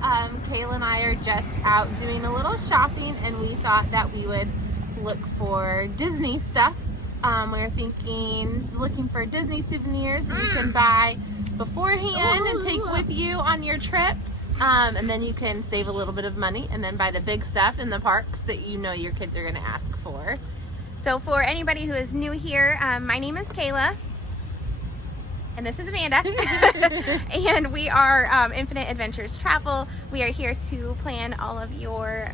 Kayla and I are just out doing a little shopping, and we thought that we would look for Disney stuff. We were looking for Disney souvenirs that you can buy beforehand and take with you on your trip. And then you can save a little bit of money and then buy the big stuff in the parks that you know your kids are going to ask for. So for anybody who is new here, my name is Kayla. And this is Amanda. And we are Infinite Adventures Travel. We are here to plan all of your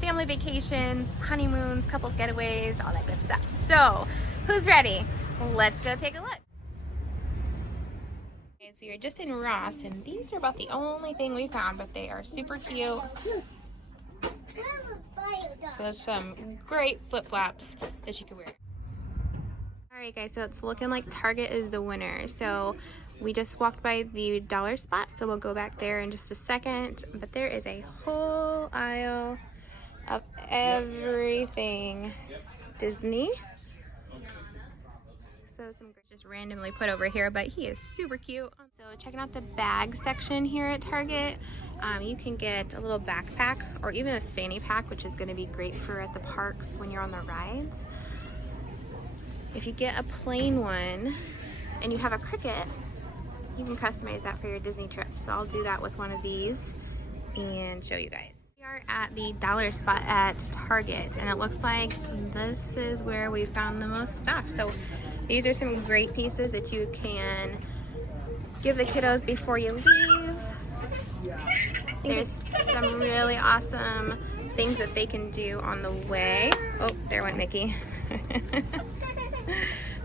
family vacations, honeymoons, couples getaways, all that good stuff. So, who's ready? Let's go take a look. Okay, so you're just in Ross, and these are about the only thing we found, but they are super cute. So there's some great flip-flops that you can wear. Alright guys, so it's looking like Target is the winner. So we just walked by the dollar spot, so we'll go back there in just a second. But there is a whole aisle of everything Disney. So some just randomly put over here, but he is super cute. So checking out the bag section here at Target. You can get a little backpack or even a fanny pack, which is going to be great for at the parks when you're on the rides. If you get a plain one and you have a Cricut, you can customize that for your Disney trip. So I'll do that with one of these and show you guys. We are at the dollar spot at Target, and it looks like this is where we found the most stuff. So these are some great pieces that you can give the kiddos before you leave. There's some really awesome things that they can do on the way. Oh, there went Mickey.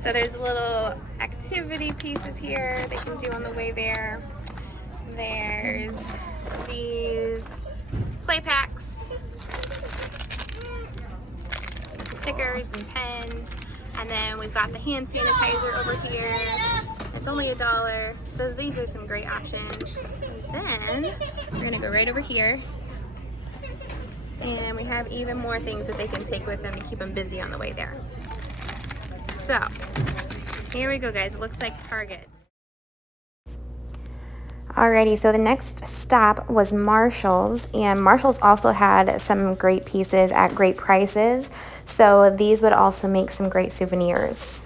So there's little activity pieces here they can do on the way there. There's these play packs, stickers and pens, and then we've got the hand sanitizer over here. It's only $1, so these are some great options. And then we're gonna go right over here, and we have even more things that they can take with them to keep them busy on the way there. So, here we go guys, it looks like Target. Alrighty, so the next stop was Marshall's, and Marshall's also had some great pieces at great prices, so these would also make some great souvenirs.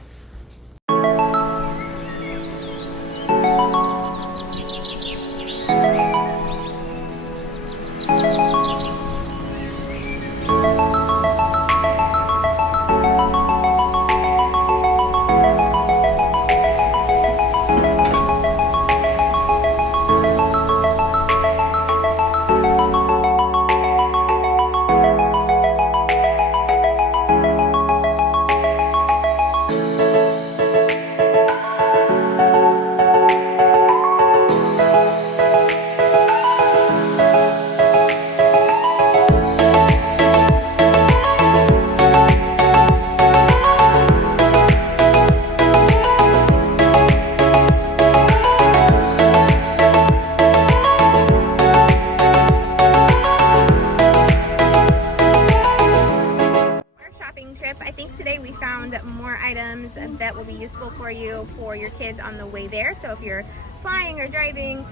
I think today we found more items that will be useful for you, for your kids on the way there. So if you're flying or driving,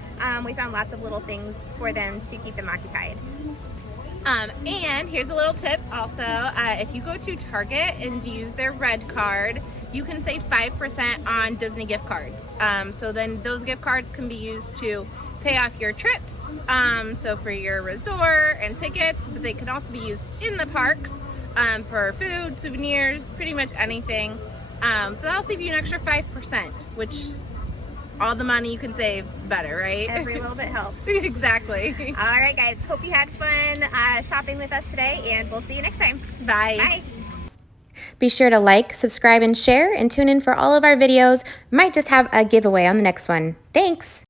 we found lots of little things for them to keep them occupied. And here's a little tip also. If you go to Target and use their red card, you can save 5% on Disney gift cards. So then those gift cards can be used to pay off your trip. So for your resort and tickets, but they can also be used in the parks. For food, souvenirs, pretty much anything. So that'll save you an extra 5%, which all the money you can save, better, right? Every little bit helps. Exactly. All right, guys. Hope you had fun shopping with us today, and we'll see you next time. Bye. Bye. Be sure to like, subscribe, and share, and tune in for all of our videos. Might just have a giveaway on the next one. Thanks.